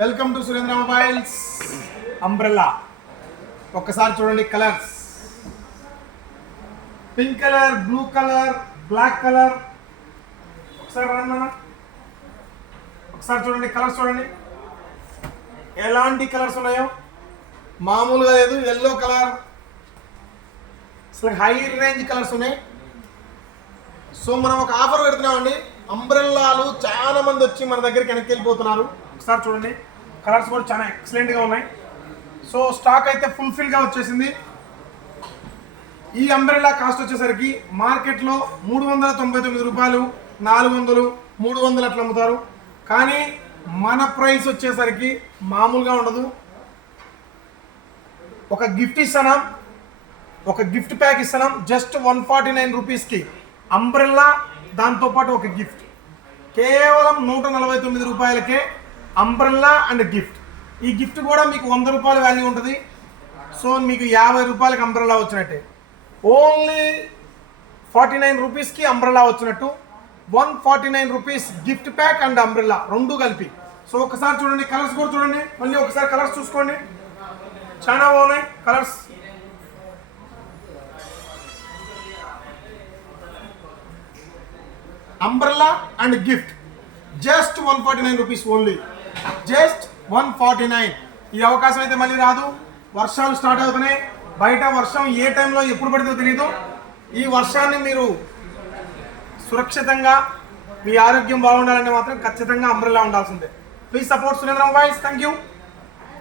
Welcome to Surendra mobiles. Umbrella ఒక్కసారి చూడండి. Colours pink colour, blue colour, black colour. ఒకసారి రండి, ఒకసారి చూడండి. కలర్స్ చూడండి ఎలాంటి కలర్స్ ఉన్నాయో. మామూలుగా లేదు, ఎల్లో కలర్, అసలు హై రేంజ్ కలర్స్ ఉన్నాయి. సో మనం ఒక ఆఫర్ పెడుతున్నామండి. అంబ్రెల్లాలు చాలా మంది వచ్చి మన దగ్గరికి వెనక్కి వెళ్ళిపోతున్నారు. ఒకసారి చూడండి, కలర్స్ కూడా చాలా ఎక్సలెంట్గా ఉన్నాయి. సో స్టాక్ అయితే ఫుల్ఫిల్గా వచ్చేసింది. ఈ అంబ్రెల్లా కాస్ట్ వచ్చేసరికి మార్కెట్లో 399 రూపాయలు, 400, 300 అట్లా అమ్ముతారు. కానీ మన ప్రైస్ వచ్చేసరికి మామూలుగా ఉండదు. ఒక గిఫ్ట్ ఇస్తున్నాం, ఒక గిఫ్ట్ ప్యాక్ ఇస్తున్నాం. జస్ట్ 149 రూపీస్కి అంబ్రెల్లా, దాంతోపాటు ఒక గిఫ్ట్. కేవలం 149 రూపాయలకే అంబ్రెల్లా అండ్ గిఫ్ట్. ఈ గిఫ్ట్ కూడా మీకు 100 రూపాయల వాల్యూ ఉంటుంది. సో మీకు 50 రూపాయలకి అంబ్రెల్లా వచ్చినట్టే. ఓన్లీ 49 రూపీస్కి అంబ్రెల్లా వచ్చినట్టు. 149 rupees gift pack and umbrella రెండు కలిపి. సో ఒకసారి చూడండి, కలర్స్ కూడా చూడండి. మళ్ళీ ఒకసారి కలర్స్ చూసుకోండి, చాలా బాగున్నాయి colours. Umbrella and gift just 149 rupees only. Just 149. ఈ అవకాశం అయితే మళ్ళీ రాదు. వర్షాలు స్టార్ట్ అవుతున్నాయి. బయట వర్షం ఏ టైంలో ఎప్పుడు పడితే తెలియదు. ఈ వర్షాన్ని మీరు సురక్షితంగా, మీ ఆరోగ్యం బాగుండాలంటే మాత్రం ఖచ్చితంగా అంబ్రెల్లా ఉండాల్సిందే. Please support Surendra mobiles. Thank you.